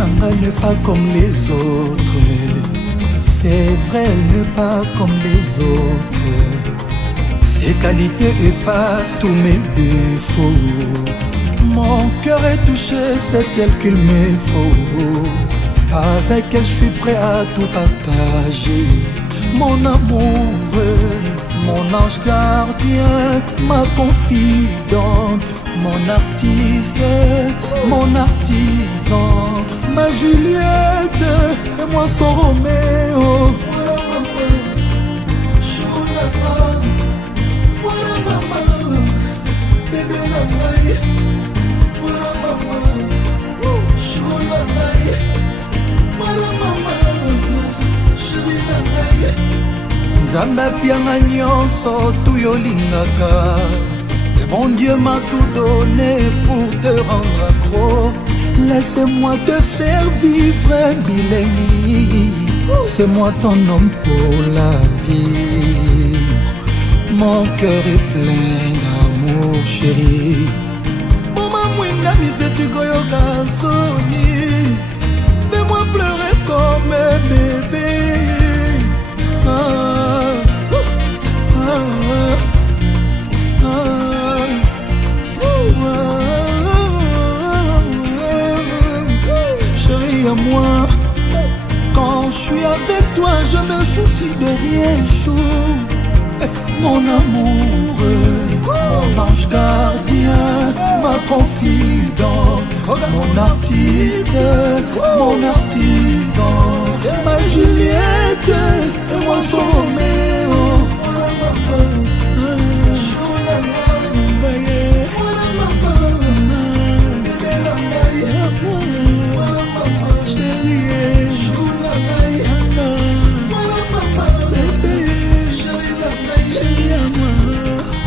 nanga n'est pas comme les autres. C'est vrai, elle n'est pas comme les autres. Ses qualités effacent tous mes défauts. Mon cœur est touché, c'est elle qu'il me faut. Avec elle, je suis prêt à tout partager. Mon amoureuse, mon ange gardien, ma confidente, mon artiste, mon artisan, ma Juliette et moi son Roméo. Nzambe apianga nyonso tuyolingaka. Et bon Dieu m'a tout donné pour te rendre accro. Laisse-moi te faire vivre Bilengi. C'est moi ton homme pour la vie. Mon cœur est plein d'amour chéri. Mama mwinda miseti goyoka soni. Fais-moi pleurer comme un bébé. Chérie à moi, quand je suis avec toi, je me soucie de rien, chou. Mon amoureux, mon ange gardien, ma confidente, mon artiste, mon artisan, ma Juliette et moi son Roméo.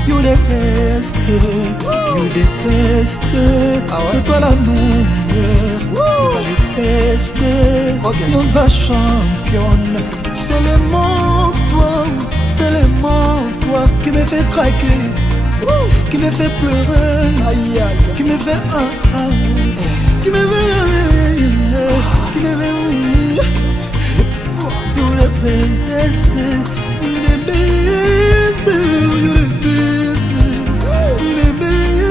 You the best, you the best. C'est toi la meilleure, you the best. Okay. Yonza championne. C'est le monde, toi, c'est le monde, toi qui me fait craquer, qui me fait pleurer, qui me fait qui me fait, qui me fait. You the best, you the best, you the best.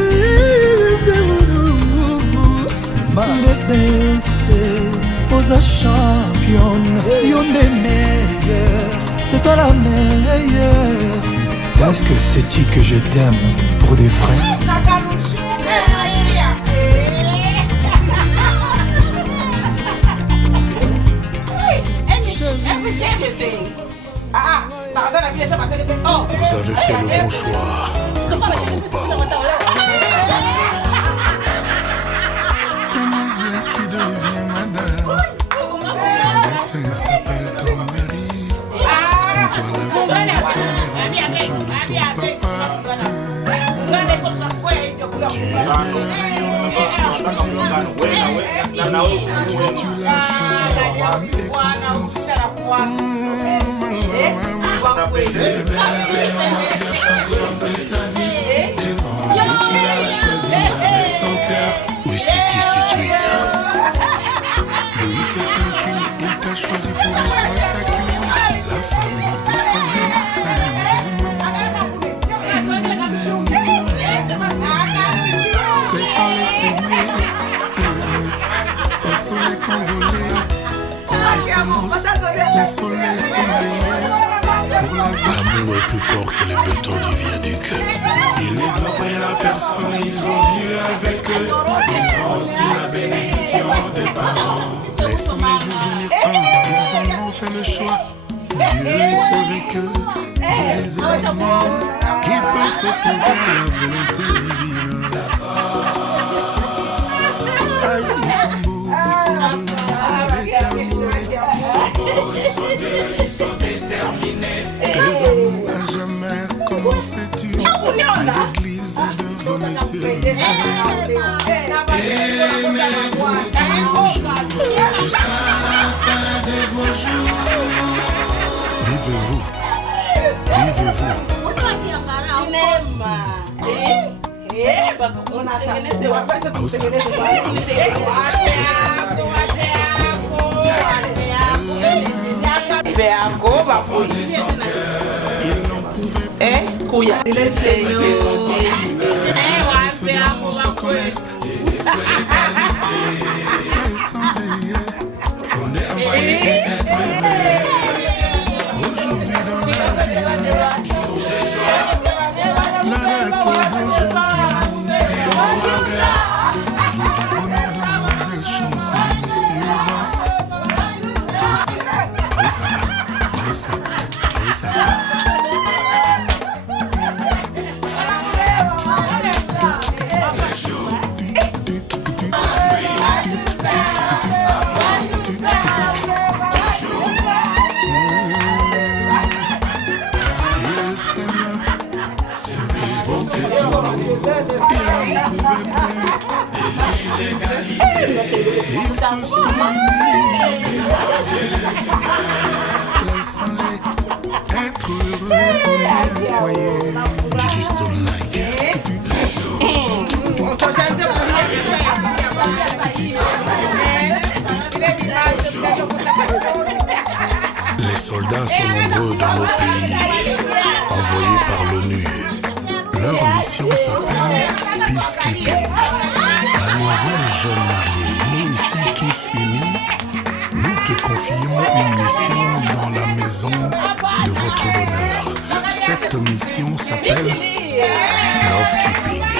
Osa championne, y'en est meilleure, c'est toi la meilleure. Est-ce que sais-tu que je t'aime pour des vrais? Vous avez fait le bon choix, le grand Pao. Elle s'appelle ton mari. Toi la fille de ton mère, le chouchou de ton papa. Tu es belle, rayonnante, tu as choisi l'homme de ta vie. Dieu, tu l'as choisi en âme et conscience. Tu es belle, rayonnante, tu as choisi l'homme de ta vie. Dieu, tu l'as choisi avec ton cœur. Oui, c'est tweet. Oui, c'est un king, il t'a choisi pour être sa queen. La femme de sa vie, sa nouvelle maman. Laissons-les s'aimer, laissons-les convoler. En justesse, laissons-les s'émailler. L'amour est plus fort que les bétons du viaduc. Ils ne doivent rien à personne, ils ont Dieu avec eux. Ils ont aussi la bénédiction des parents. Laissons-les devenir un, ils en ont fait le choix. Dieu est avec eux, Dieu les aime. Qui peut s'opposer à la volonté divine? Aïe, ils sont beaux, ils sont doux, ils sont déterminés. Ils sont beaux, ils sont doux, ils sont déterminés. Les amours à jamais, comment sais-tu? À l'église et devant monsieur le maire. Aimez-vous toujours, jusqu'à la fin de vos jours. Vivez-vous, vivez-vous. se connaissent. Aujourd'hui dans la ville, la date d'aujourd'hui, jour du bonheur de mademoiselle Chance et de monsieur le boss. Rosa. Ils se sont unis, laissons-les être heureux au foyer. Didi Stone Like. Les soldats sont nombreux dans nos pays, envoyés par l'ONU. Leur mission s'appelle Peacekeeping. Mademoiselle jeune mariée, nous ici tous unis, nous te confions une mission dans la maison de votre bonheur. Cette mission s'appelle Lovekeeping.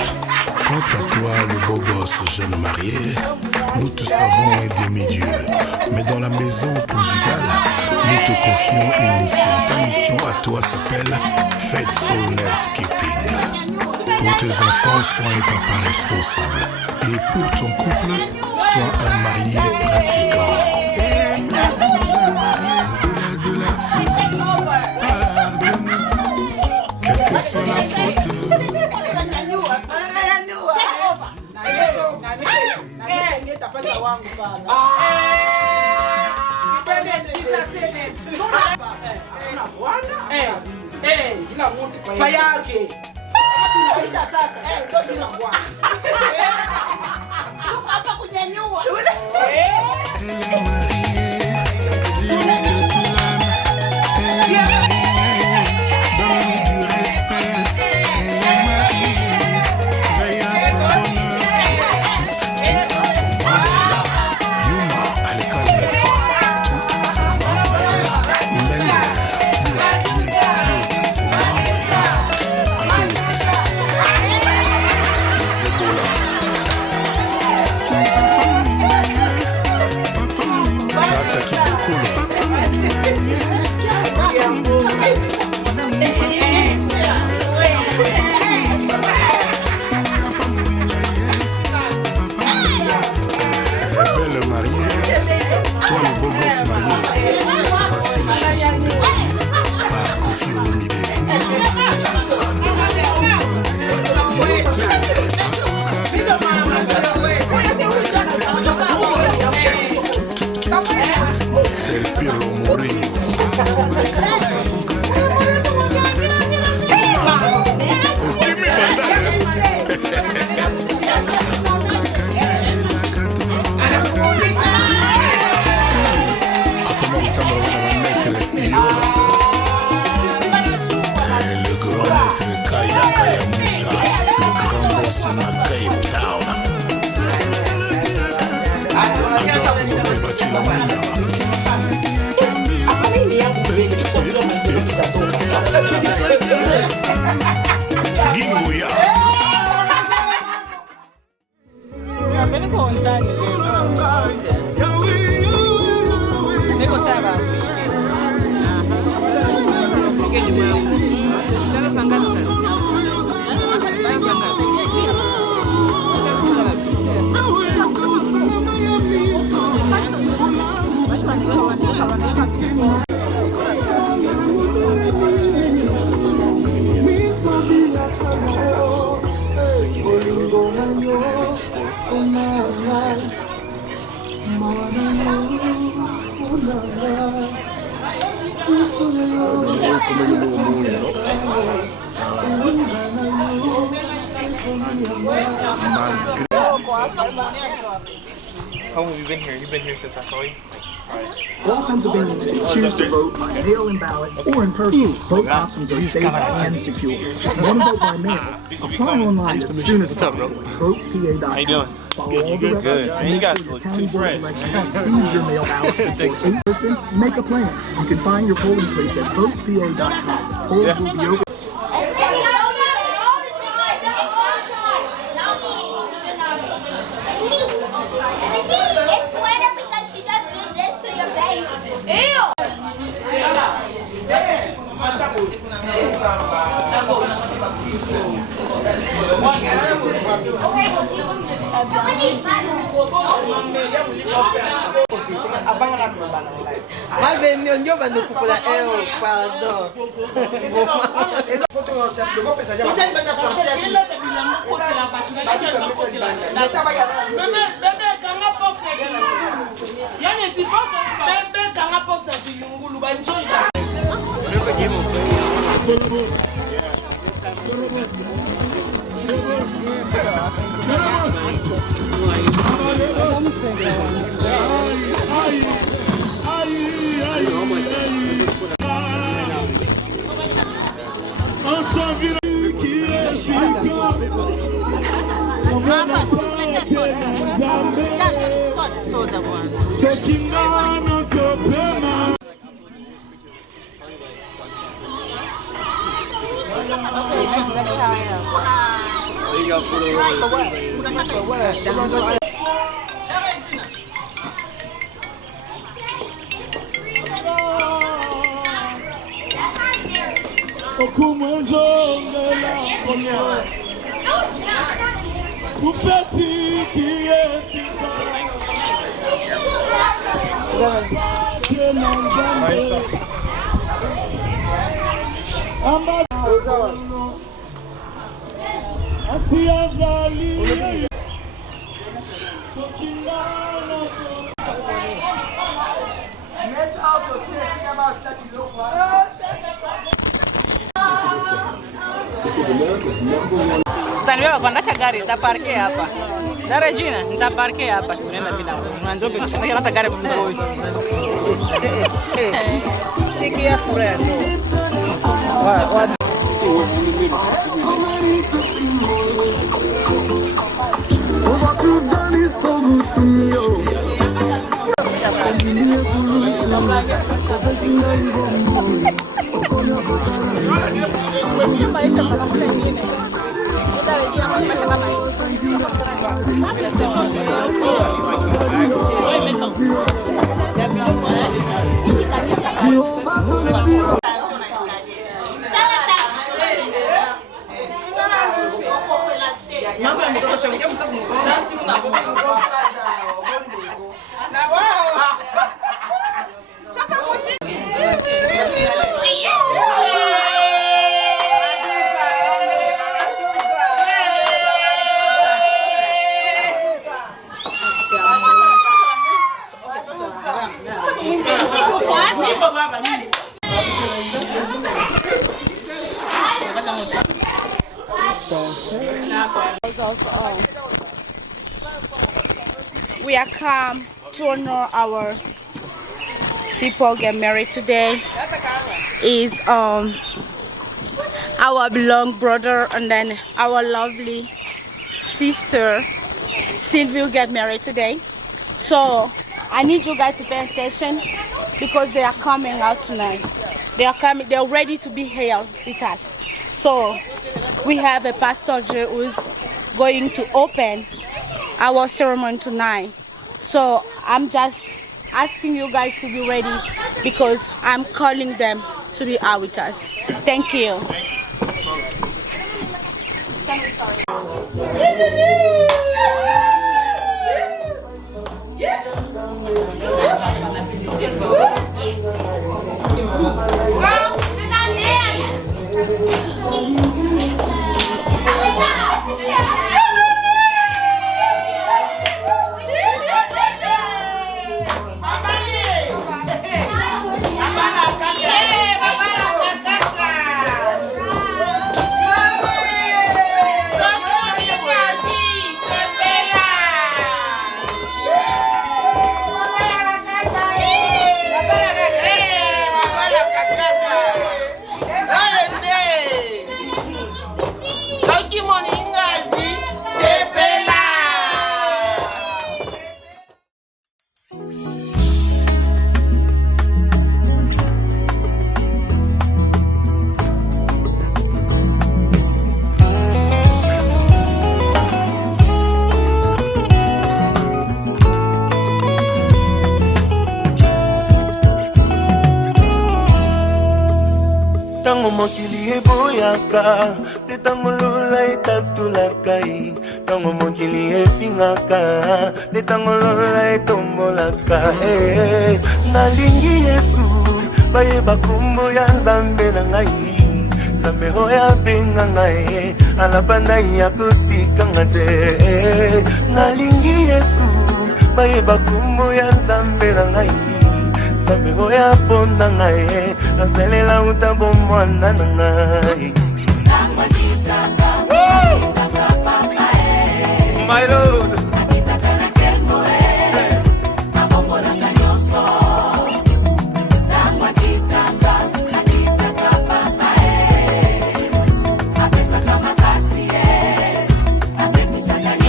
Quant à toi, le beau gosse jeune marié, nous te savons aider milieu. Mais dans la maison conjugale, nous te confions une mission. Ta mission à toi s'appelle Faithfulness Keeping. Pour tes enfants, sois un papa responsable. Et pour ton couple, sois un marié pratiquant. Au-delà de la folie, pardonnez-vous, quelle que soit la faute. Elle est mariée, dis-lui que tu l'aimes. Elle est mariée, donne-lui du respect. Elle est mariée, veille à son bonheur. Yuma, allez calme-toi. Belle mariée, toi le beau gosse marié, voici la chanson de mariée par Kofi Olomide. Del Pirlo Mourinho. Le grand maître Kaya Moucha, le grand boss à Cape Town. Adolphe Montebati la Mouna. Gingouya. How long have you been here? You've been here since I saw you? All Pennsylvanians can choose to vote by mail-in ballot or in person. Both options are safe and secure. If you want to vote by mail, apply online as soon as possible. VotesPA.com. How you doing? Follow all the Good. rest And you guys look too fresh. Receives your mail ballot for 8 person. Make a plan. You can find your polling place at VotesPA.com. Polls will be open. It's wetter because she just did this to your face. Ew! Soda one. Utaniwewe kuendesha gari, nitaparkia hapa. Da Regina, nitaparkia hapa, tunaenda bila. Mwanzobe kushinda hata gari msingoi. Shikia furendo. We are come to honor our people get married today. Is our beloved brother and then our lovely sister Sylvia get married today. So I need you guys to pay attention because they are coming out tonight. They are coming. They're ready to be here with us. So we have a pastor who is going to open our ceremony tonight. So I'm just asking you guys to be ready because I'm calling them to be out with us. Thank you. mokili eboyaka te tango lola etatulakai tango mokili efingaka te tango lola etombolaka nalingi Yesu bayeba kombo ya Nzambe na ngai Nzambe oyo abenga ngai alapanda ya kotikanga te nalingi Yesu bayeba kombo ya Nzambe na ngai Nzambe oyo aponda ngai nasalela utambo mwana na ngai My Lord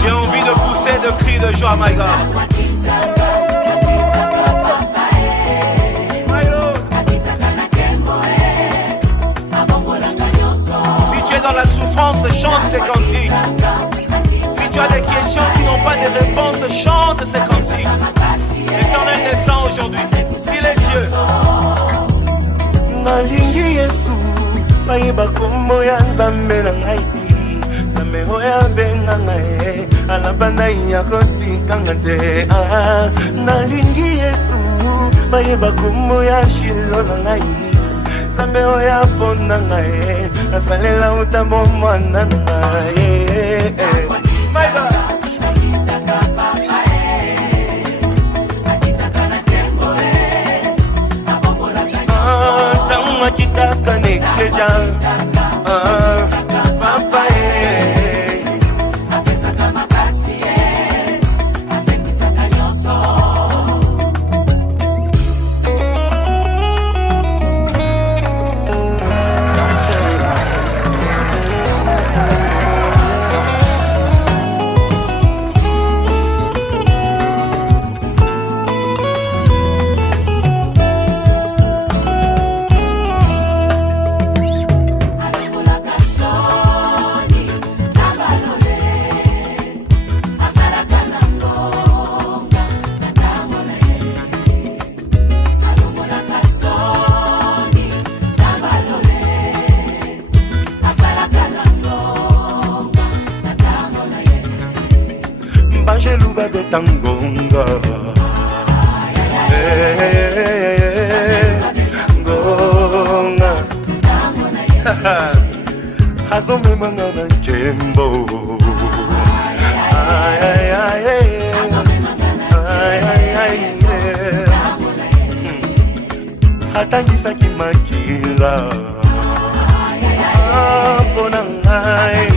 J'ai envie de pousser de cris de joie, my God. Si tu es dans la souffrance, chante ces cantiques. Si tu as des questions qui n'ont pas de réponse, chante ces cantiques. L'Éternel descend aujourd'hui. Il est Dieu. Nalingi Yesu, bayeba kombo ya Nzambe na ngai. Nzambe oyo abenga ngai, alapanda ya kotikanga te. Nalingi Yesu, bayeba kombo ya Shilo na ngai. Nzambe oyo aponda ngai, nasalela utambo mwana na ngai. My God. Tango akitaka na eklesia papa Bangeluba de tangonga Ngonga Hazome manga na njembo Ay ay ay ay ay ay Hatangisa kimakila Pona ngai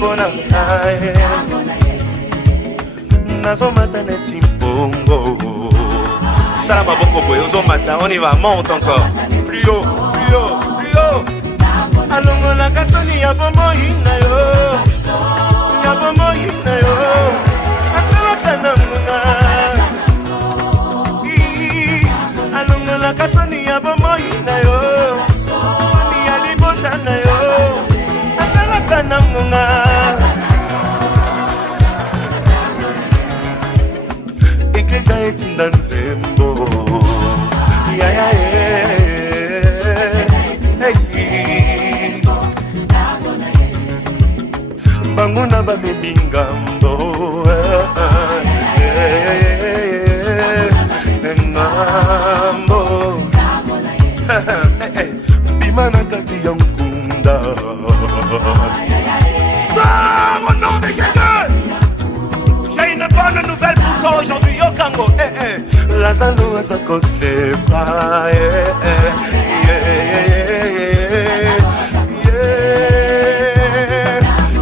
Pona ngai Nazomata neti mbongo Salama boko boy, ozomata, on y va, monte encore. Plus haut, plus haut, plus haut. Alongo la kasoni ya bomo hina yo. Ya bomo hina yo. Asala kananga. Alongo la kasoni ya bomo hina yo. Soni ya libota na yo. Asala kananga. Eklesia etinda nzembo ya ya bango na babebi ngambo ngambo bima na kati ya nkunda ça au nom de quelqu'un. J'ai une bonne nouvelle pour toi aujourd'hui, Yokango. Lazalo azako sepa.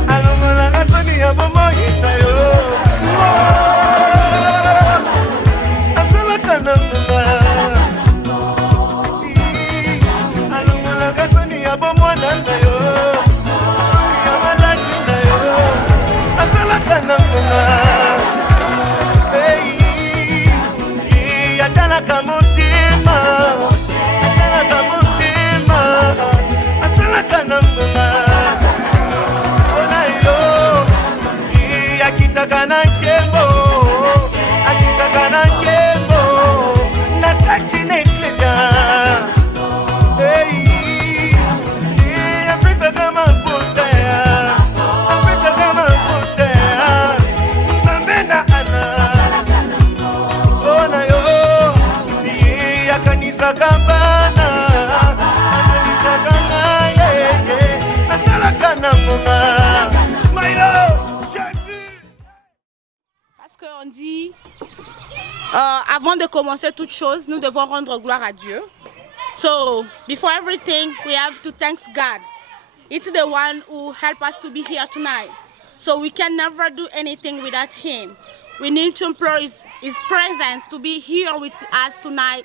Alongo la kasoni ya bomo hina yo. Asala kananga. Alongo la kasoni ya bomo nanda yo. Ya malaki na yo. Asala kananga. Yatalaka motema, asalaka nanga. Ona yo, akitaka na nkembo, na kati na eklesia. Avant de commencer toute chose, nous devons rendre gloire à Dieu. So, before everything, we have to thank God. It's the one who helped us to be here tonight. So we can never do anything without Him. We need to implore His presence to be here with us tonight,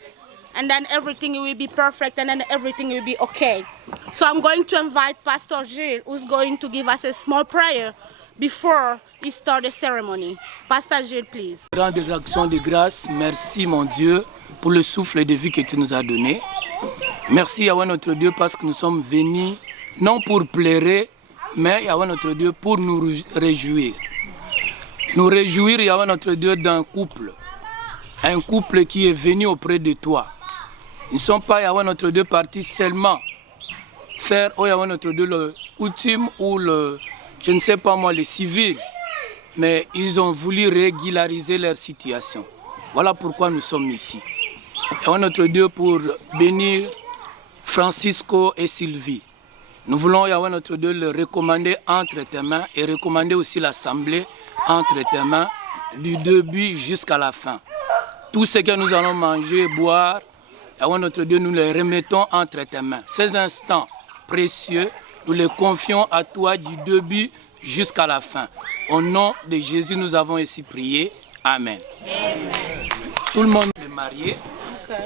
and then everything will be perfect, and then everything will be okay. So I'm going to invite Pastor Gilles, who's going to give us a small prayer before he starts the ceremony. Pastor Gilles, please. Grand des actions de grâce, merci mon Dieu pour le souffle de vie que tu nous as donné. Merci Yahweh notre Dieu parce que nous sommes venus non pour pleurer, mais Yahweh notre Dieu pour nous réjouir. Nous réjouir Yahweh notre Dieu d'un couple. Un couple qui est venu auprès de toi. Ils ne sont pas Yahweh notre Dieu partis seulement faire oh Yahweh notre Dieu le coutume ou le, je ne sais pas moi, les civils. Mais ils ont voulu régulariser leur situation. Voilà pourquoi nous sommes ici. Yahweh notre Dieu pour bénir Francisco et Sylvie. Nous voulons Yahweh notre Dieu le recommander entre tes mains et recommander aussi l'assemblée entre tes mains du début jusqu'à la fin. Tout ce que nous allons manger et boire, Yahweh notre Dieu, nous les remettons entre tes mains. Ces instants précieux, nous les confions à toi du début jusqu'à la fin. Au nom de Jésus, nous avons ainsi prié. Amen. Amen. Tout le monde est marié. Okay.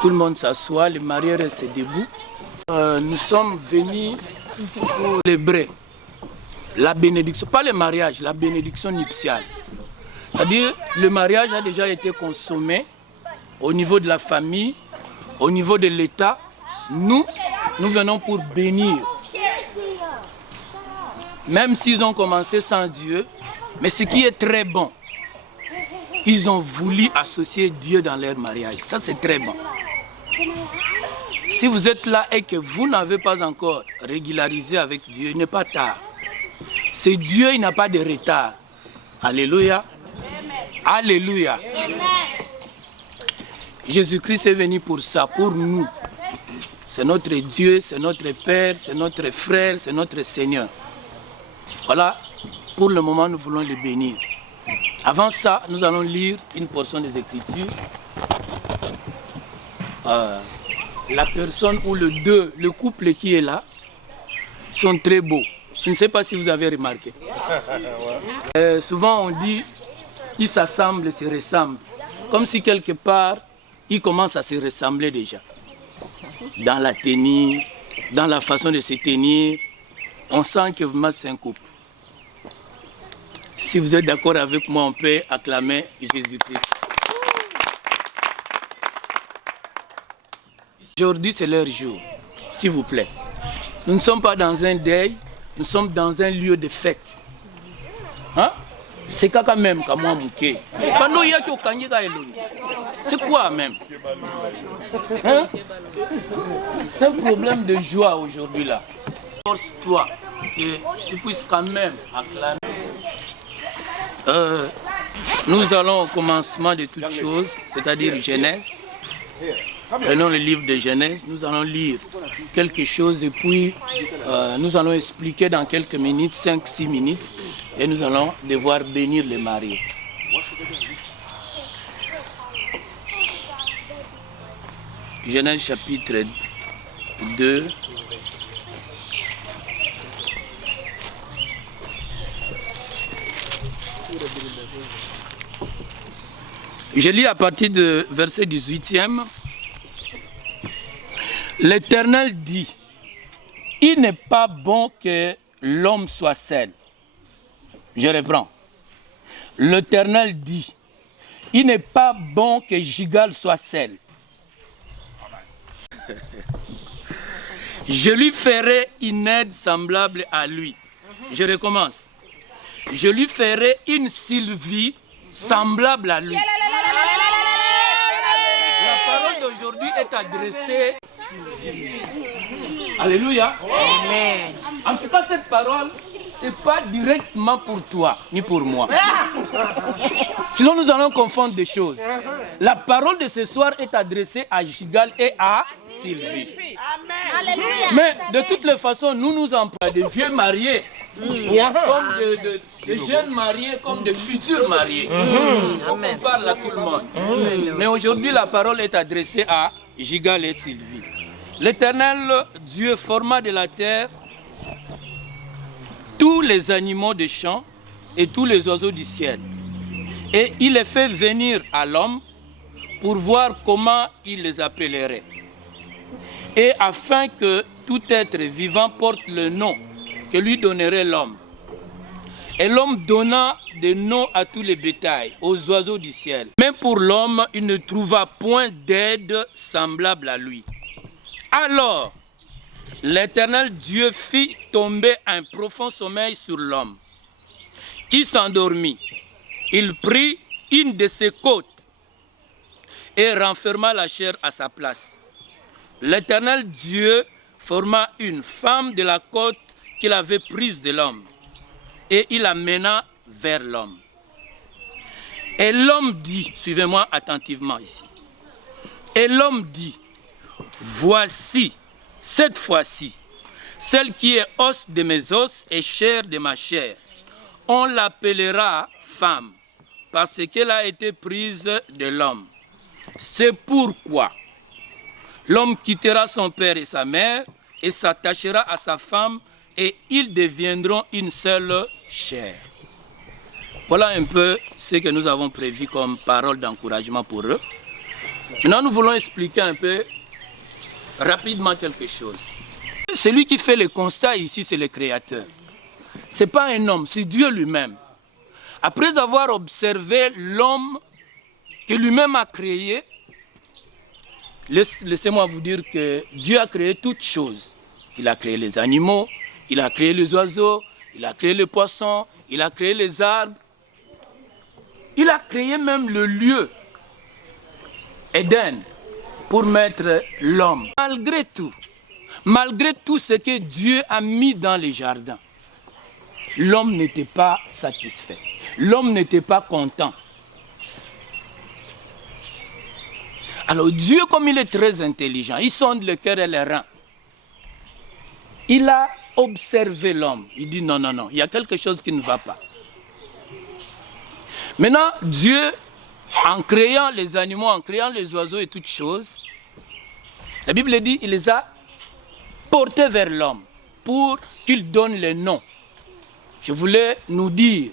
Tout le monde s'assoit, les mariés restent debout. Nous sommes venus pour célébrer la bénédiction, pas le mariage, la bénédiction nuptiale. C'est-à-dire, le mariage a déjà été consommé au niveau de la famille, au niveau de l'État. Nous venons pour bénir. Même s'ils ont commencé sans Dieu, mais ce qui est très bon, ils ont voulu associer Dieu dans leur mariage. Ça, c'est très bon. Si vous êtes là et que vous n'avez pas encore régularisé avec Dieu, il n'est pas tard. C'est Dieu, il n'a pas de retard. Alléluia. Alléluia. Jésus-Christ est venu pour ça, pour nous. C'est notre Dieu, c'est notre Père, c'est notre frère, c'est notre Seigneur. Voilà, pour le moment, nous voulons le bénir. Avant ça, nous allons lire une portion des Écritures. La personne ou le couple qui est là, sont très beaux. Je ne sais pas si vous avez remarqué. Souvent, on dit qu'ils s'assemblent, se ressemblent. Comme si quelque part, ils commencent à se ressembler déjà. Dans la tenue, dans la façon de se tenir, on sent que vraiment c'est un couple. Si vous êtes d'accord avec moi, on peut acclamer Jésus-Christ. Aujourd'hui, c'est leur jour, s'il vous plaît. Nous ne sommes pas dans un deuil, nous sommes dans un lieu de fête. Hein? C'est quand même comme moi, Mouké. C'est quoi même? Hein? C'est un problème de joie aujourd'hui là. Force-toi que tu puisses quand même acclamer. Nous allons au commencement de toutes choses, c'est-à-dire Genèse. Prenons le livre de Genèse, nous allons lire quelque chose et puis nous allons expliquer dans quelques minutes, 5-6 minutes, et nous allons devoir bénir les mariés. Genèse chapitre 2. Je lis à partir du verset 18e. L'Éternel dit, il n'est pas bon que l'homme soit seul. Je reprends. L'Éternel dit, il n'est pas bon que Gigal soit seul. Je lui ferai une aide semblable à lui. Je recommence. Je lui ferai une Sylvie semblable à lui. La parole d'aujourd'hui est adressée. Alléluia. Amen. En tout cas, cette parole, ce n'est pas directement pour toi, ni pour moi. Sinon, nous allons confondre des choses. La parole de ce soir est adressée à Gigal et à Sylvie. Amen. Mais de toutes les façons, nous nous employons des vieux mariés comme de jeunes mariés, comme de futurs mariés. Il faut qu'on parle à tout le monde. Mais aujourd'hui, la parole est adressée à Gigal et Sylvie. L'Éternel Dieu forma de la terre tous les animaux des champs et tous les oiseaux du ciel. Et il les fait venir à l'homme pour voir comment il les appellerait. Et afin que tout être vivant porte le nom que lui donnerait l'homme. Et l'homme donna des noms à tous les bétails, aux oiseaux du ciel. Mais pour l'homme, il ne trouva point d'aide semblable à lui. Alors, l'Éternel Dieu fit tomber un profond sommeil sur l'homme, qui s'endormit. Il prit une de ses côtes et renferma la chair à sa place. L'Éternel Dieu forma une femme de la côte qu'il avait prise de l'homme, et il la mena vers l'homme. Et l'homme dit, suivez-moi attentivement ici, et l'homme dit, voici, cette fois-ci, celle qui est os de mes os et chair de ma chair, on l'appellera femme, parce qu'elle a été prise de l'homme. C'est pourquoi l'homme quittera son père et sa mère et s'attachera à sa femme, et ils deviendront une seule chair. Voilà un peu ce que nous avons prévu comme parole d'encouragement pour eux. Maintenant, nous voulons expliquer un peu rapidement quelque chose. Celui qui fait le constat ici, c'est le Créateur. Ce n'est pas un homme, c'est Dieu lui-même. Après avoir observé l'homme que lui-même a créé, laissez-moi vous dire que Dieu a créé toutes choses. Il a créé les animaux, il a créé les oiseaux, il a créé les poissons, il a créé les arbres. Il a créé même le lieu, Éden, pour mettre l'homme. Malgré tout ce que Dieu a mis dans les jardins, l'homme n'était pas satisfait. L'homme n'était pas content. Alors Dieu, comme il est très intelligent, il sonde le cœur et les reins. Il a observé l'homme. Il dit non, non, non, il y a quelque chose qui ne va pas. Maintenant, Dieu, en créant les animaux, en créant les oiseaux et toutes choses, la Bible dit il les a portés vers l'homme pour qu'il donne les noms. Je voulais nous dire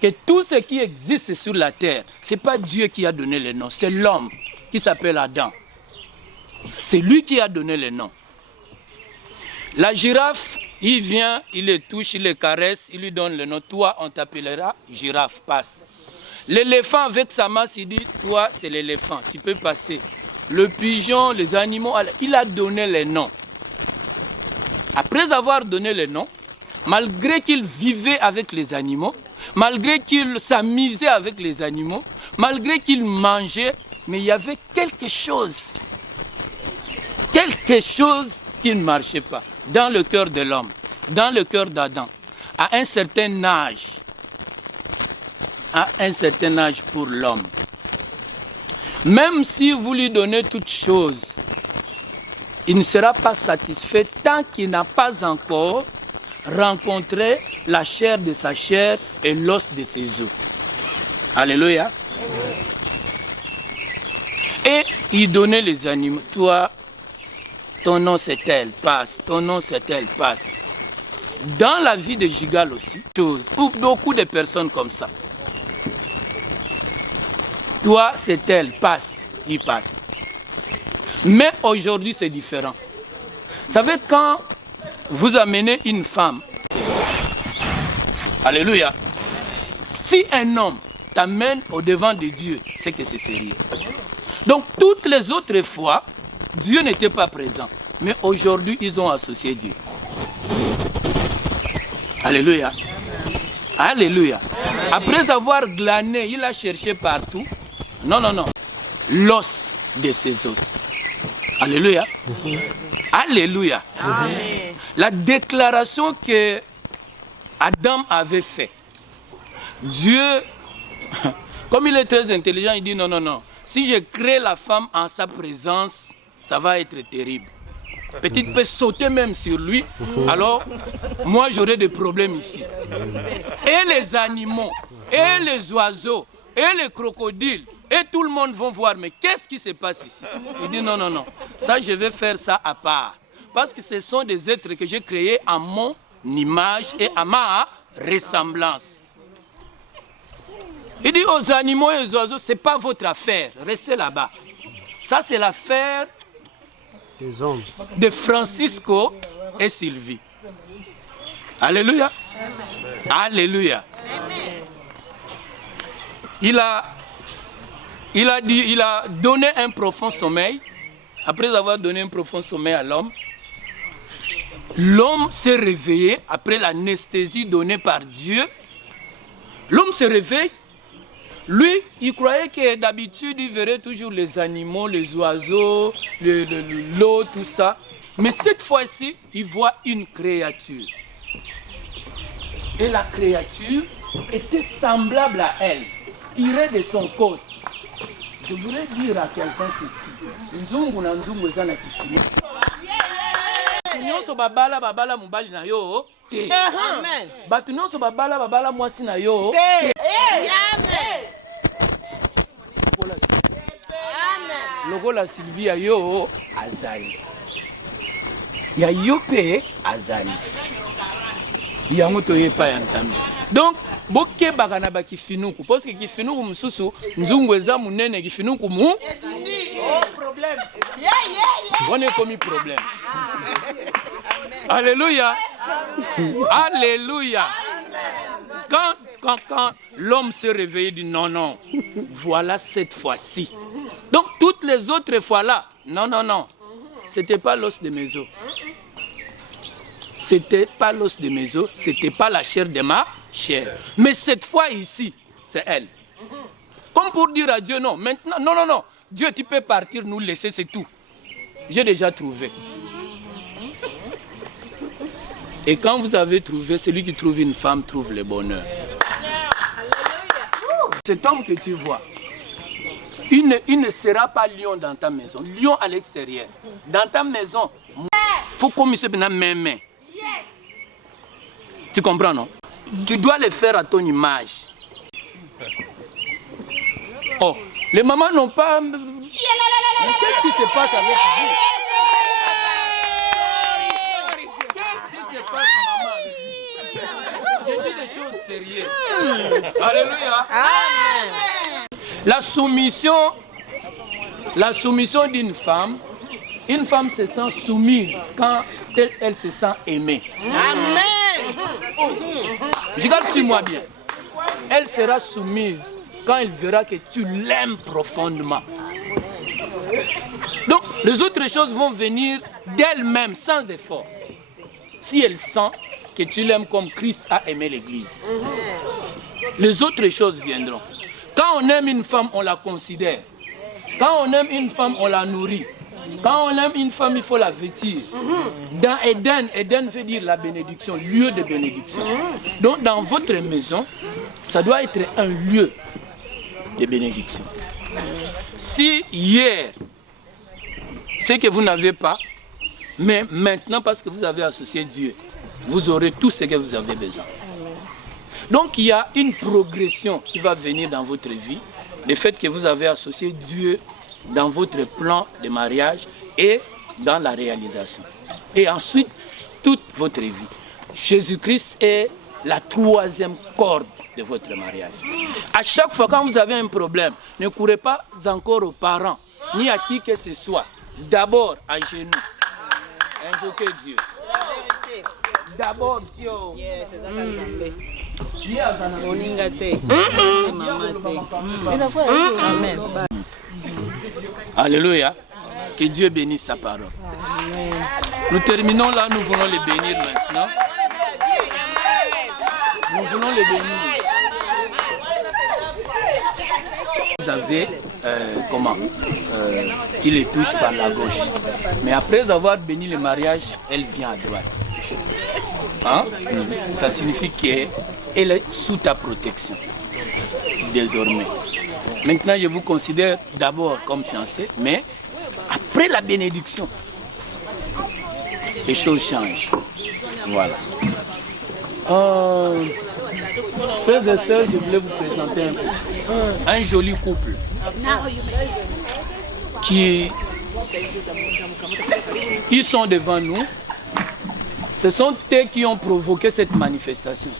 que tout ce qui existe sur la terre, ce n'est pas Dieu qui a donné les noms, c'est l'homme qui s'appelle Adam. C'est lui qui a donné les noms. La girafe, il vient, il les touche, il les caresse, il lui donne le nom. Toi, on t'appellera girafe, passe. L'éléphant, avec sa masse, il dit, toi, c'est l'éléphant, tu peux passer. Le pigeon, les animaux, il a donné les noms. Après avoir donné les noms, malgré qu'il vivait avec les animaux, malgré qu'il s'amusait avec les animaux, malgré qu'il mangeait, mais il y avait quelque chose qui ne marchait pas dans le cœur de l'homme, dans le cœur d'Adam, à un certain âge pour l'homme. Même si vous lui donnez toutes choses, il ne sera pas satisfait tant qu'il n'a pas encore rencontré la chair de sa chair et l'os de ses os. Alléluia. Et il donnait les animaux. Toi, ton nom c'est tel, passe. Ton nom c'est tel, passe. Dans la vie de Gigal aussi, ou beaucoup de personnes comme ça. Toi, c'est tel, passe, il passe. Mais aujourd'hui, c'est différent. Vous savez, quand vous amenez une femme, alléluia, si un homme t'amène au devant de Dieu, c'est que c'est sérieux. Donc, toutes les autres fois, Dieu n'était pas présent. Mais aujourd'hui, ils ont associé Dieu. Alléluia. Alléluia. Après avoir glané, il a cherché partout. Non, non, non. L'os de ses os. Alléluia. Alléluia. Amen. La déclaration que Adam avait faite. Dieu, comme il est très intelligent, il dit non, non, non. Si je crée la femme en sa présence, ça va être terrible. peut-être peut sauter même sur lui, alors moi j'aurai des problèmes ici. Et les animaux, et les oiseaux, et les crocodiles, et tout le monde vont voir, mais qu'est-ce qui se passe ici? Il dit non, non, non, ça je vais faire ça à part. Parce que ce sont des êtres que j'ai créés à mon image et à ma ressemblance. Il dit aux animaux et aux oiseaux, ce n'est pas votre affaire, restez là-bas. Ça c'est l'affaire des hommes de Francisco et Sylvie. Alléluia. Alléluia. Il a donné un profond sommeil. Après avoir donné un profond sommeil à l'homme, l'homme s'est réveillé après l'anesthésie donnée par Dieu. L'homme se réveille. Lui, il croyait que d'habitude, il verrait toujours les animaux, les oiseaux, l'eau, tout ça. Mais cette fois-ci, il voit une créature. Et la créature était semblable à elle, tirée de son côte. Je voudrais dire à quelqu'un ceci. Nzungu na nzungu eza na kifini. Nyonso babala mobali na yo. Amen. Batu nyonso babala mwasi na yo. Amen. Lokola Sylvie ya yo azali. Ya yo pe azali. Yango toyepa ya Nzambe. Donc boke bakana ba kifinuku parce que kifinuku mususu nzungu eza munene kifinuku mu problème. On est comme problème. Alléluia. Alléluia. Quand l'homme s'est réveillé, il dit non, non, voilà cette fois-ci. Donc toutes les autres fois là, non, non, non, c'était pas l'os de mes os. C'était pas l'os de mes os, c'était pas la chair de ma chair. Mais cette fois ici, c'est elle. Comme pour dire à Dieu, non, maintenant, non, non, non, Dieu, tu peux partir, nous laisser, c'est tout. J'ai déjà trouvé. Et quand vous avez trouvé, celui qui trouve une femme trouve le bonheur. Cet homme que tu vois, il ne sera pas lion dans ta maison, lion à l'extérieur. Dans ta maison, il faut comme il se même. Tu comprends, non? Tu dois le faire à ton image. Oh, les mamans n'ont pas... Mais qu'est-ce qui se passe avec vous? Qu'est-ce qui se passe, maman, avec vous? J'ai dit des choses sérieuses. Alléluia. Amen. La soumission d'une femme, une femme se sent soumise quand elle se sent aimée. Amen. Regarde sur moi bien. Elle sera soumise quand elle verra que tu l'aimes profondément. Donc, les autres choses vont venir d'elles-mêmes, sans effort. Si elle sent que tu l'aimes comme Christ a aimé l'Église. Les autres choses viendront. Quand on aime une femme, on la considère. Quand on aime une femme, on la nourrit. Quand on aime une femme, il faut la vêtir. Dans Éden, Éden veut dire la bénédiction, lieu de bénédiction. Donc dans votre maison, ça doit être un lieu de bénédiction. Si hier, c'est que vous n'avez pas, mais maintenant parce que vous avez associé Dieu, vous aurez tout ce que vous avez besoin. Donc il y a une progression qui va venir dans votre vie, le fait que vous avez associé Dieu dans votre plan de mariage et dans la réalisation. Et ensuite, toute votre vie. Jésus-Christ est la troisième corde de votre mariage. À chaque fois quand vous avez un problème, ne courez pas encore aux parents, ni à qui que ce soit. D'abord à genoux. Invoquez Dieu. D'abord Dieu. Amen. Alléluia. Que Dieu bénisse sa parole. Amen. Nous terminons là, nous voulons les bénir maintenant. Nous voulons les bénir. Vous avez, il les touche par la gauche. Mais après avoir béni le mariage, elle vient à droite. Hein? Ça signifie qu'elle est sous ta protection. Désormais. Maintenant, je vous considère d'abord comme fiancé, mais après la bénédiction, les choses changent. Voilà. Frères et sœurs, je voulais vous présenter un joli couple qui ils sont devant nous. Ce sont eux qui ont provoqué cette manifestation.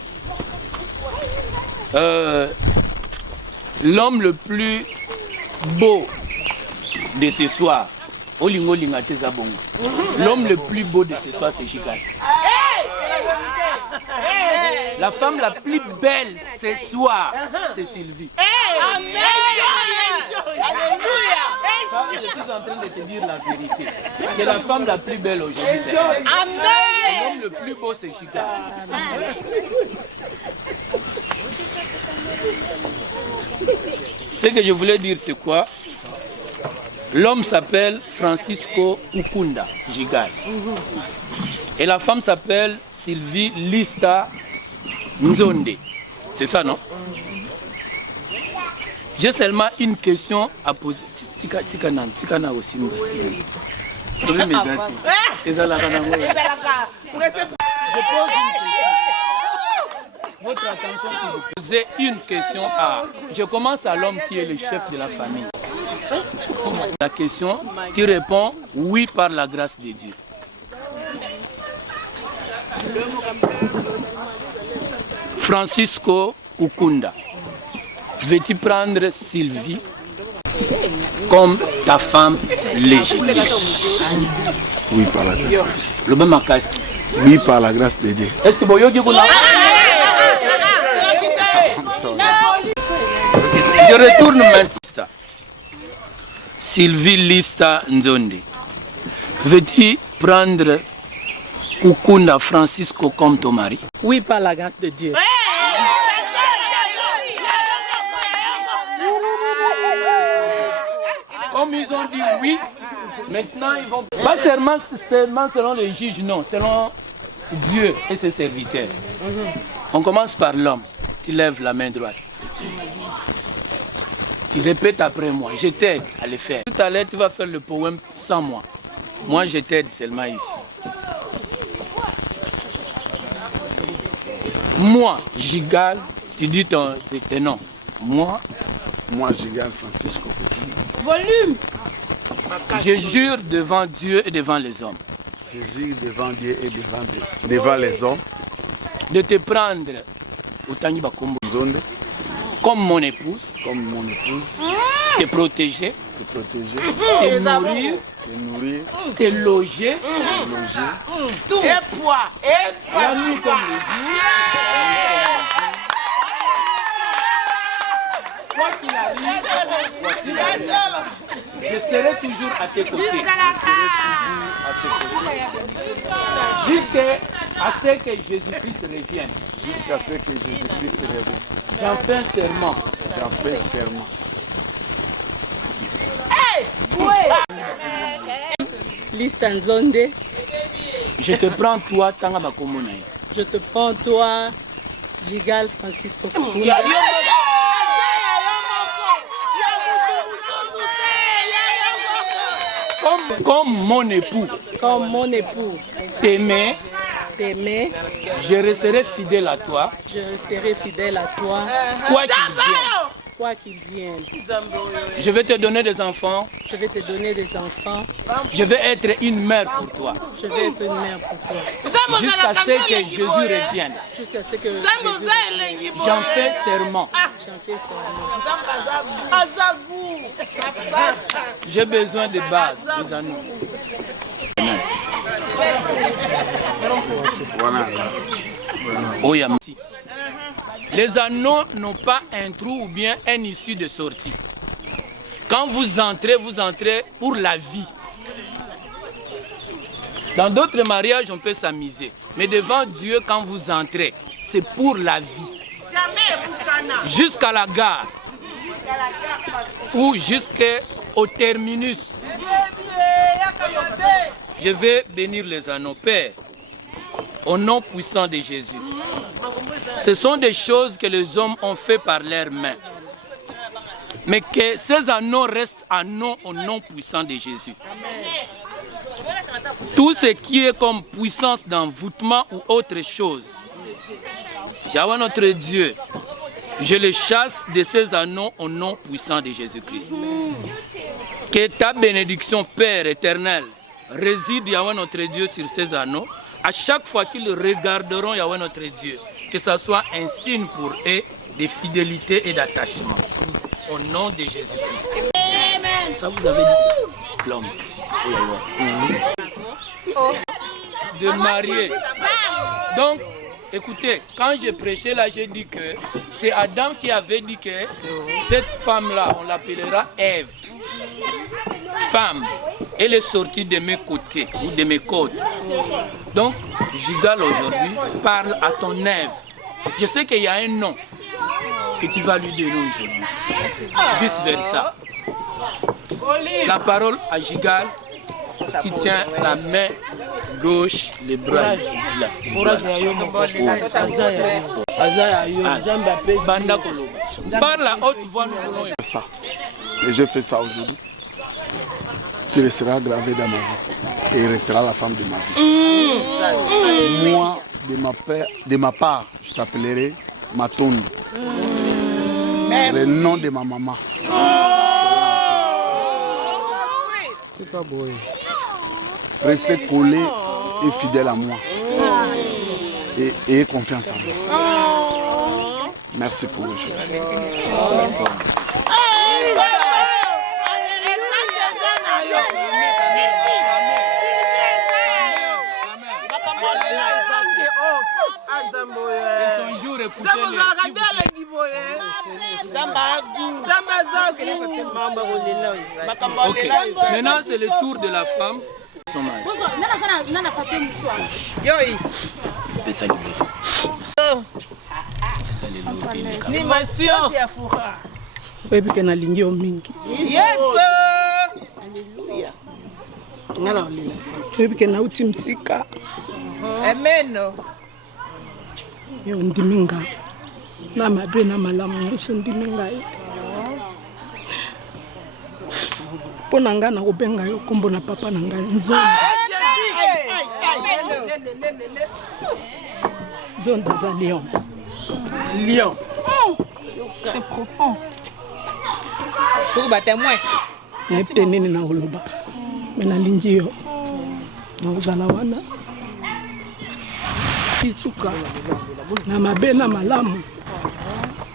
L'homme le plus beau de ce soir, l'homme le plus beau de ce soir, c'est Gigal. La femme la plus belle ce soir, c'est Sylvie. Amen. Je suis en train de te dire la vérité. C'est la femme la plus belle aujourd'hui. L'homme le plus beau, c'est Gigal. Ce que je voulais dire, c'est quoi? L'homme s'appelle Francisco Ukunda Gigal. Et la femme s'appelle Sylvie Lista Nzonde. C'est ça, non? J'ai seulement une question à poser. Tikana aussi. Je pose une question. Votre attention, s'il vous plaît. Posez une question à... Je commence à l'homme qui est le chef de la famille. La question qui répond oui par la grâce de Dieu. Francisco Ukunda, veux-tu prendre Sylvie comme ta femme légitime? Oui, par la grâce de Dieu. Le même casse. Oui, par la grâce de Dieu. Est-ce que je retourne maintenant. Sylvie Lista Nzonde, veux-tu prendre Ukunda Francisco comme ton mari? Oui, par la grâce de Dieu. Comme ils ont dit oui, maintenant ils vont... Pas seulement selon les juges, non, selon Dieu et ses serviteurs. On commence par l'homme. Tu lèves la main droite. Tu répètes après moi. Je t'aide à le faire. Tout à l'heure, tu vas faire le poème sans moi. Moi, je t'aide seulement ici. Moi, Gigal, tu dis ton nom. Moi, Gigal Francisco. Volume. Je jure devant Dieu et devant les hommes. Je jure devant Dieu et devant les hommes. De te prendre comme mon épouse. Te protéger. Te nourrir. Te loger. Tout. Et poids. La nuit comme le jour. Quoi qu'il arrive, je serai toujours à tes côtés. Jusqu'à ce que Jésus-Christ revienne. Jusqu'à ce que Jésus-Christ revienne. J'en fais un serment. Lista Nzonde. Je te prends toi, Tanga Bakomona. Je te prends toi, Gigal Francisco. Comme mon époux. T'aimer. Je resterai fidèle à toi. Quoi qu'il vienne. Je vais te donner des enfants. Je vais être une mère pour toi. Jusqu'à ce que Jésus revienne. J'en fais serment. J'ai besoin de bagues, des anneaux. Les anneaux n'ont pas un trou ou bien un issue de sortie. Quand vous entrez pour la vie. Dans d'autres mariages, on peut s'amuser. Mais devant Dieu, quand vous entrez, c'est pour la vie. Jusqu'à la gare. Ou jusqu'au terminus. Je vais bénir les anneaux. Père, au nom puissant de Jésus. Ce sont des choses que les hommes ont fait par leurs mains. Mais que ces anneaux restent anneaux au nom puissant de Jésus. Tout ce qui est comme puissance d'envoûtement ou autre chose, Yahweh notre Dieu, je le chasse de ces anneaux au nom puissant de Jésus-Christ. Que ta bénédiction, Père éternel, réside, Yahweh notre Dieu, sur ces anneaux. À chaque fois qu'ils regarderont Yahweh notre Dieu, que ce soit un signe pour eux de fidélité et d'attachement. Au nom de Jésus-Christ. Amen. Ça vous avez dit l'homme. De marier. Donc, écoutez, quand j'ai prêché là, j'ai dit que c'est Adam qui avait dit que cette femme-là, on l'appellera Ève. Femme, elle est sortie de mes côtés ou de mes côtes. Donc, Jigal aujourd'hui parle à ton Ève. Je sais qu'il y a un nom que tu vas lui donner aujourd'hui. Vice versa. La parole à Jigal, tu tiens la main gauche, les bras là. Par la haute voix, nous voulons ça. Et je fais ça aujourd'hui. Tu resteras gravé dans ma vie. Et il restera la femme de ma vie. Moi, de ma part, je t'appellerai Matondo. C'est le nom de ma maman. C'est pas beau. Restez collé et fidèle à moi. Et ayez confiance en moi. Merci pour le jeu. C'est son jour, écoutez-le. Okay. Maintenant, c'est le tour de la femme. Son mari. Yo ndiminga na mabe na malamu nyonso ndiminga ye pona nga na kobenga yo kombo na papa na ngai Nzonda. Nzonda za lion. Lion. C'est profond. Pour ba témoin. Na tenene na oloba. Mena lingi yo. Na uzala wana. Tisuka. Na mabe na malamu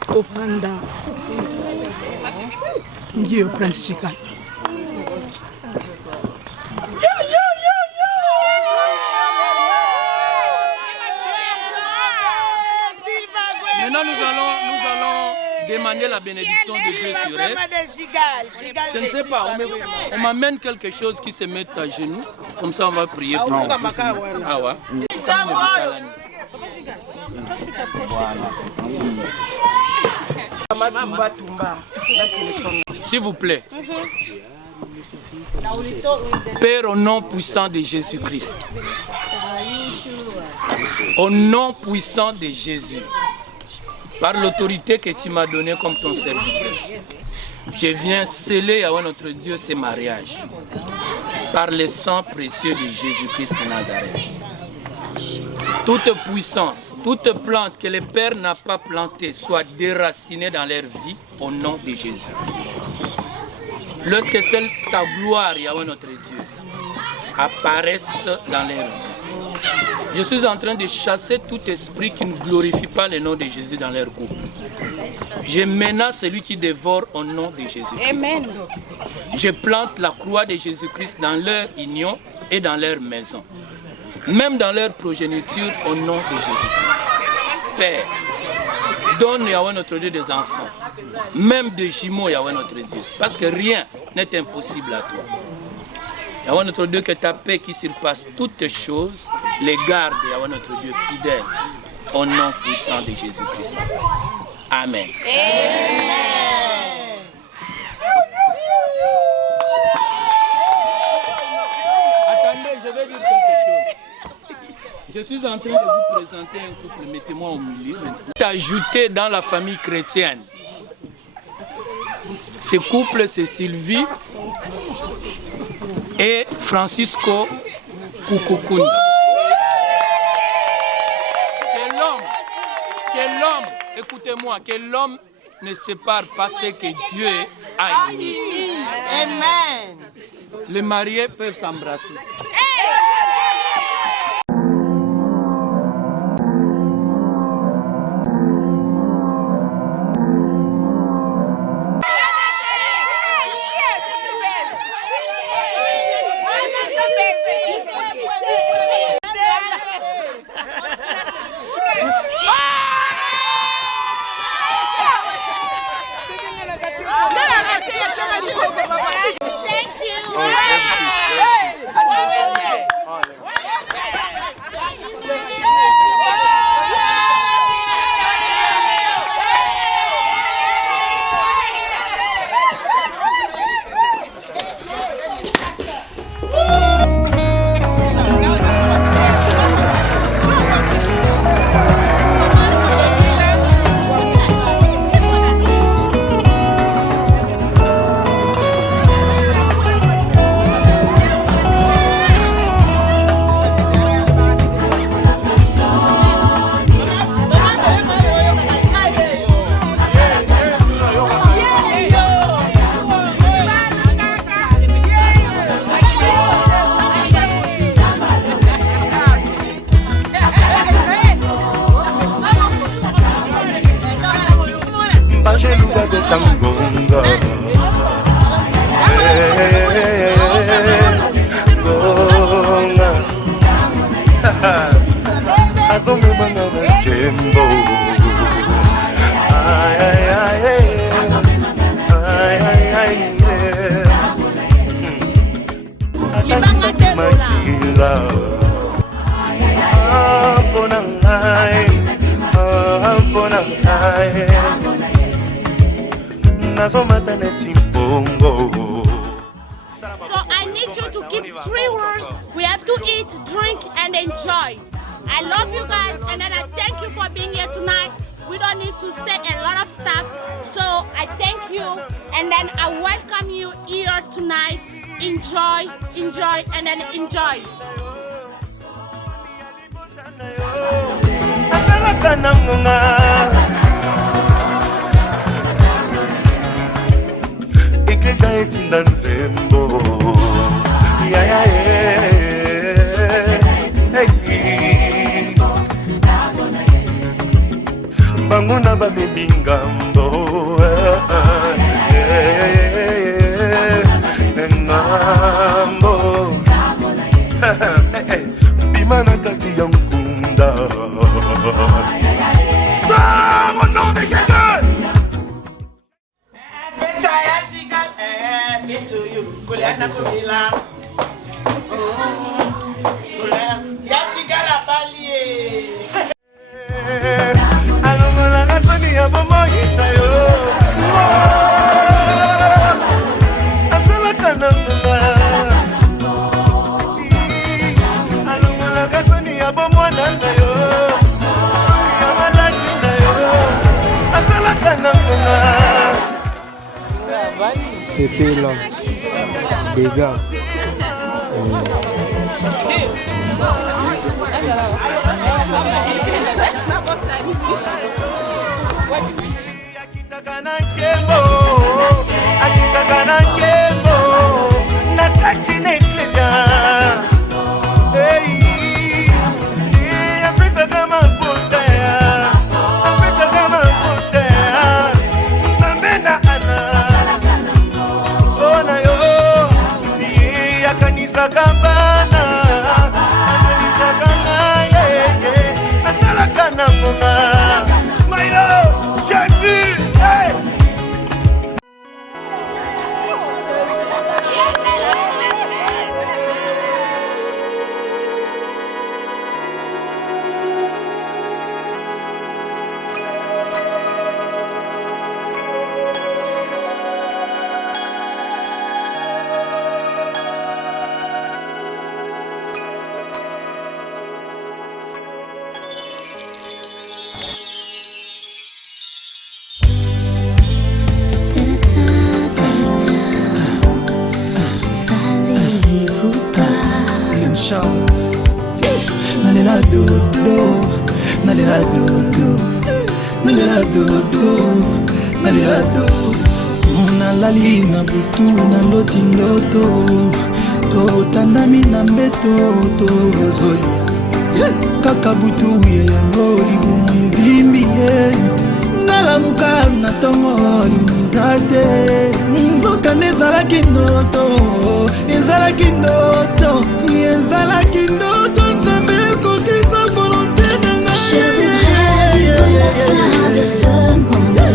ofranda ndio Prince Jigal. Maintenant nous allons demander la bénédiction de Dieu sur elle. Je ne sais pas, on m'amène quelque chose qui se met à genoux, comme ça on va prier pour vous. Ah ouais. S'il vous plaît. Père, au nom puissant de Jésus-Christ. Au nom puissant de Jésus. Par l'autorité que tu m'as donnée comme ton serviteur. Je viens sceller à notre Dieu ce mariage. Par le sang précieux de Jésus-Christ de Nazareth. Toute puissance, toute plante que le Père n'a pas plantée soit déracinée dans leur vie au nom de Jésus. Lorsque seule ta gloire, Yahweh notre Dieu, apparaisse dans leur vie. Je suis en train de chasser tout esprit qui ne glorifie pas le nom de Jésus dans leur couple. Je menace celui qui dévore au nom de Jésus-Christ. Amen. Je plante la croix de Jésus-Christ dans leur union et dans leur maison. Même dans leur progéniture au nom de Jésus-Christ. Père, donne Yahweh notre Dieu des enfants, même des jumeaux Yahweh notre Dieu, parce que rien n'est impossible à toi. Yahweh notre Dieu, que ta paix qui surpasse toutes choses, les garde Yahweh notre Dieu fidèle, au nom puissant de Jésus-Christ. Amen. Amen. Attendez, je vais dire quelque chose. Je suis en train de vous présenter un couple, mettez-moi au milieu maintenant. Ajouté dans la famille chrétienne. Ce couple, c'est Sylvie et Francisco Kukukunda. Que l'homme, écoutez-moi, que l'homme ne sépare pas ce que Dieu a uni. Amen. Les mariés peuvent s'embrasser. So I need you to keep 3 words. We have to eat, drink, and enjoy. I love you guys, and then I thank you for being here tonight. We don't need to say a lot of stuff, so I thank you, and then I welcome you here tonight. Enjoy, enjoy, and then enjoy. Iglesia etinda nzembo ya ya banguna babebi ngambo ngambo bima na kati ya nkunda sang au nom de Jésus. To you, Kuliana Kumila. Yashigala Bali. Alongola gasoni ya bomo yitayo. Asala kananga. Alongola gasoni ya bomo nandayo. Ya malaki nayo. Asala kananga. C'était là, les gars. show. dodo, nalela dodo, nalela dodo, nalela dodo. Nalali na butu na loti ndoto, totandami na mbeto tozoli. Kaka butu yango libumu bimbi nalamuka na tongo limuzate. Nzoka nezalaki ndoto, ezalaki ndoto, ezalaki ndoto. Nzambe kokisa volonté na ngai. De ce monde,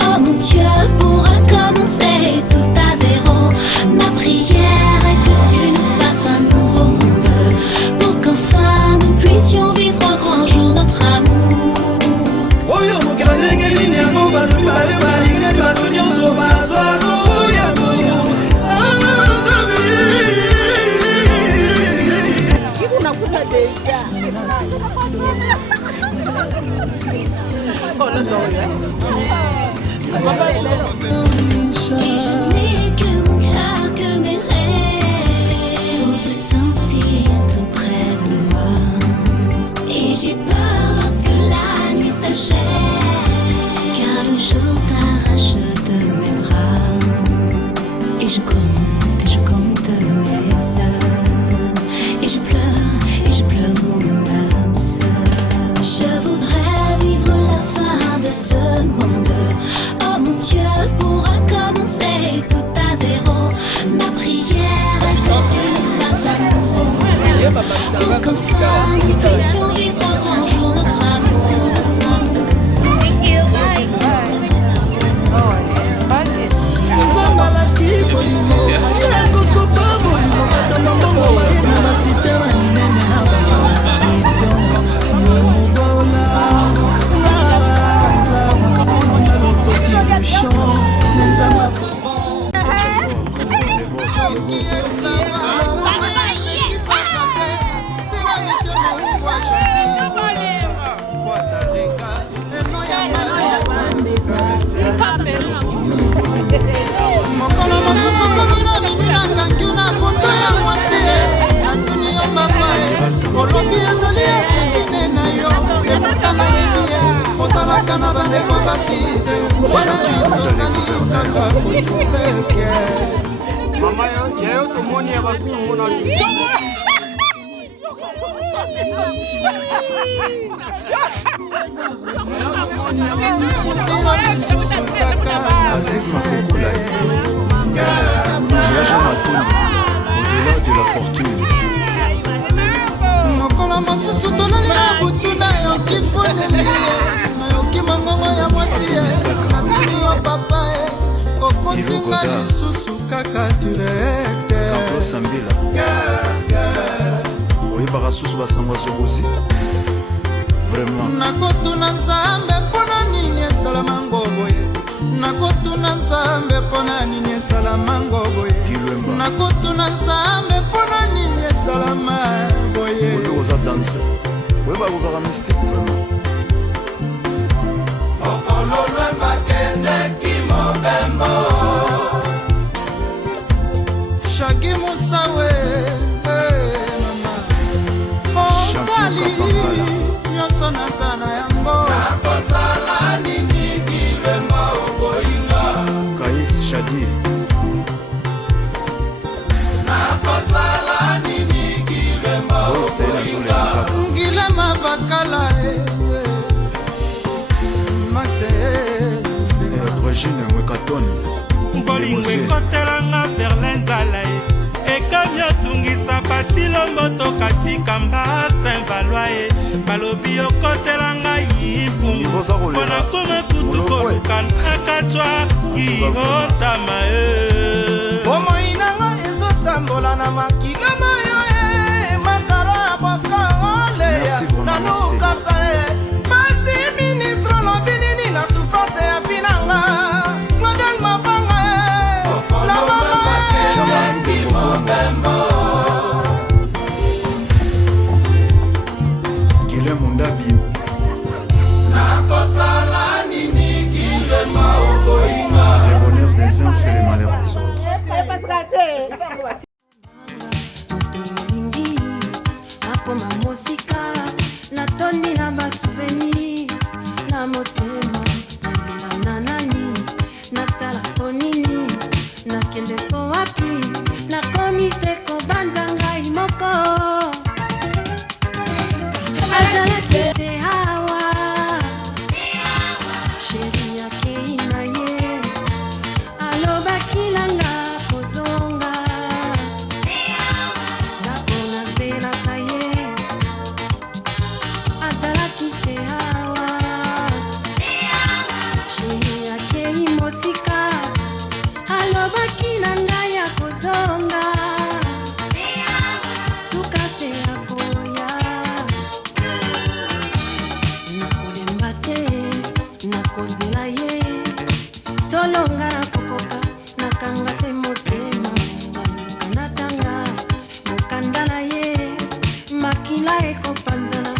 oh mon Dieu, pour recommencer tout à zéro. Ma prière est que tu nous fasses un nouveau monde, pour qu'enfin nous puissions vivre au grand jour notre amour. Oh yo, mon cœur n'est qu'un ligne à mon bas, tu vas le balinger, tu vas donner au bas, oh ya mon. Et je n'ai que mon cœur, que mes rêves, pour te sentir tout près de moi. Et j'ai peur lorsque la nuit s'achève, car le jour t'arrache de mes bras. Et je compte mes heures, et je pleure mon âme sœur. Je voudrais vivre la fin de ce monde, oh mon Dieu, pour recommencer tout à zéro. Ma prière est que tu nous fasses un nouveau monde, pour qu'enfin nous puissions vivre au grand jour notre amour. mokolo mosusu komina minina kangi na foto ya mwasi natuni yo mama olobi ezali ekosine na yo emuta na yebi ozalaka na bandeko basi te wana nyonso ozali yo kaka kotuleke mama yayo tomoni ya basi tomonaki Aziz Makokula, Yaja Matoum, au-delà de la fortune. mokolo mosusu tolali na butu nayoki foneli nayoki mongongo ya mwasi natuni yo papa okosinga lisusu kaka direkte Sambila oyebaka susu basangwa zobozi vraiment nakotuna nzambe mpona nini esalama ngoboye nakotuna nzambe mpona nini esalama ngoboye nakotuna nzambe mpona nini esalama boye oza danse oyebaka kozaka mystique vraiment okololwe bakendeki mobembo shaki musawe osali nyonso naza na yango nakosala nini kilema oboyinga Kais Shadi nakosala nini kilema oboyinga ngilema bakala maxe Regine Mwekatoni bolingo ekotelanga verle nzala ekami otungisa batilomboto katika mba saint valois balobi okotelanga yipumbu mpona koma kutu koluka nakatwa kiotama bomoi nanga ezotambola na makila mayo makaro ya boskangole nanukasa basi ministre lobi nini na souffrance ya binanga model mabanga na mama Guilhem Mundabi nakosala nini kilema oboyinga le bonheur des uns fait le malheur des autres akoma mosika natondi na basouvenir na motema nabina na nani nasala po nini nakende po wapi nakomi seko banza ngai moko azalaki se hawa sheri yake na ye alobaki nanga kozonga ndako nazelaka ye azalaki se hawa sheri yake mosika alobaki nanga ya kozonga suka se akoya nakolemba te nakozela ye solonga nakokoka nakanga se motema naluka natanga mokanda na ye makila ekopanzana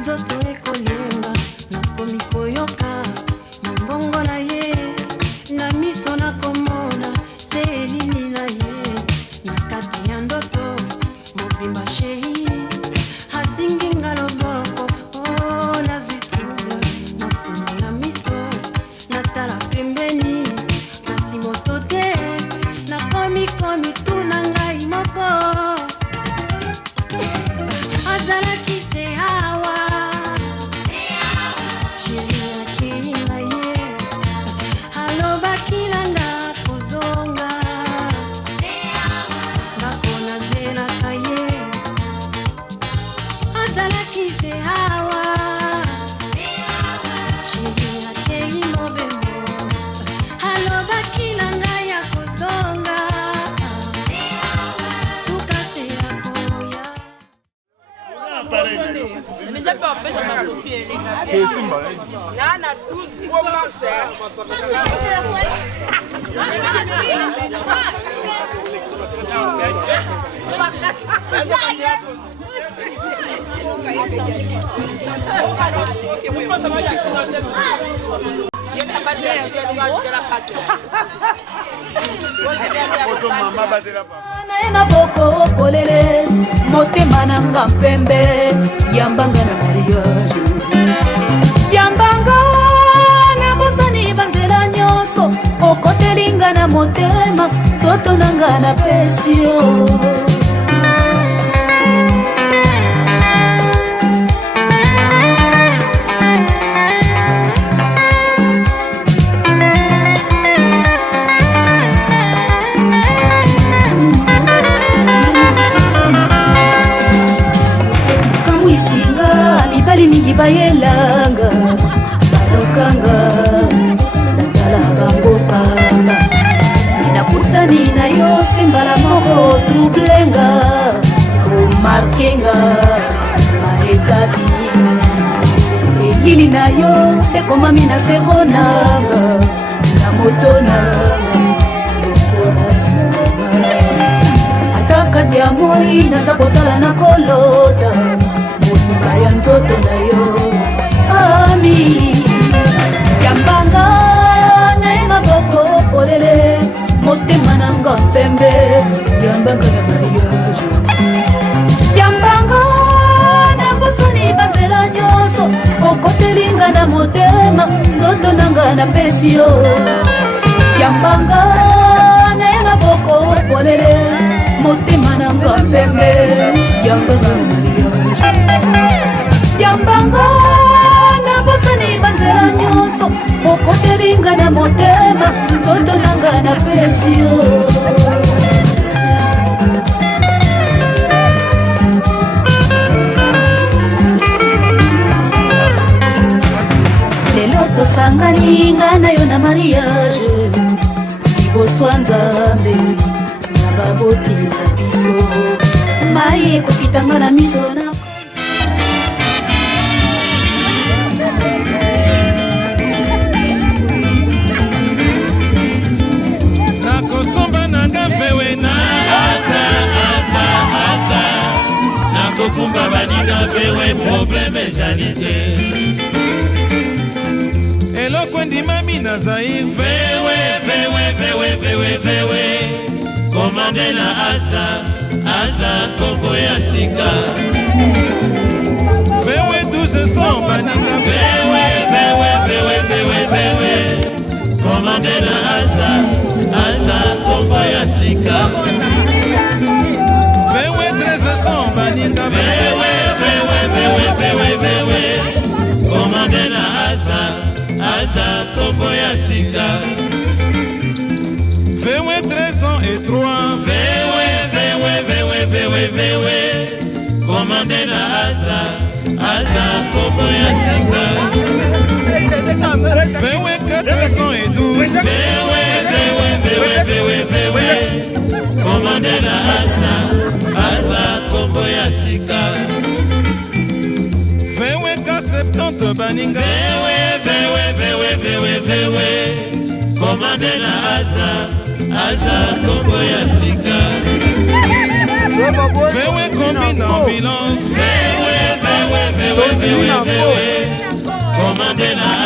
nzoto ekolenga nakomi koyoka mongongo na ye na miso nakomona se elili na ye na kati ya ndoto mobimba shehi azinginga loboko nazwi trouble nafungola miso natala pembeni kasi moto te nakomi tuna ngai moko azalaki se hawa sheri yake na ye alobaki nanga kozonga ndako nazelaka ye azalaki se hawa sheri yake mobembo alobaki nanga ya kozonga suka se akoya Nana 12 gros naye maboko polele motema nanga mpembe yambanga na mariage yambanga na bosani banzela nyonso okotelinga na motema toto nanga na pesio mibali mingi bayelanga balokanga natala bango pamba ninakutani na yo simbala moko trublenga omarkenga maetabi elili na yo ekomami na sero nanga na moto nanga lokola sama atakati ya moi naza kotala na kolota motuka ya nzoto na yo ami yambanga naye maboko polele motema nanga mpembe yambanga na mariage yambanga na bosani banzela nyonso okotelinga na motema nzoto nanga na pesi yo yambanga naye maboko polele motema nanga mpembe yambanga na mariage yambanga na bosani banzela nyonso okotelinga na motema nzoto nanga na pesio lelo tosangani nga na yo na mariage liboswa nzambe na baboti na biso mai ekokitanga na miso na nakosomba nanga vewe na asa nakokumba baninga vewe probleme ezali te eloko ndimami na zair vewe komande na asa koko ya sika vewe 1300 baninga vewe komande na asa kombo ya sika vewe 1300 baninga vewe komande na asa kombo ya sika vewe 1303 vewe komande na asa kombo ya sika vewe 412 vewe komande na asa kombo ya sika vewe 70 baninga vewe komande na asa kombo ya sika vewe kombi na ambulance vewe komande na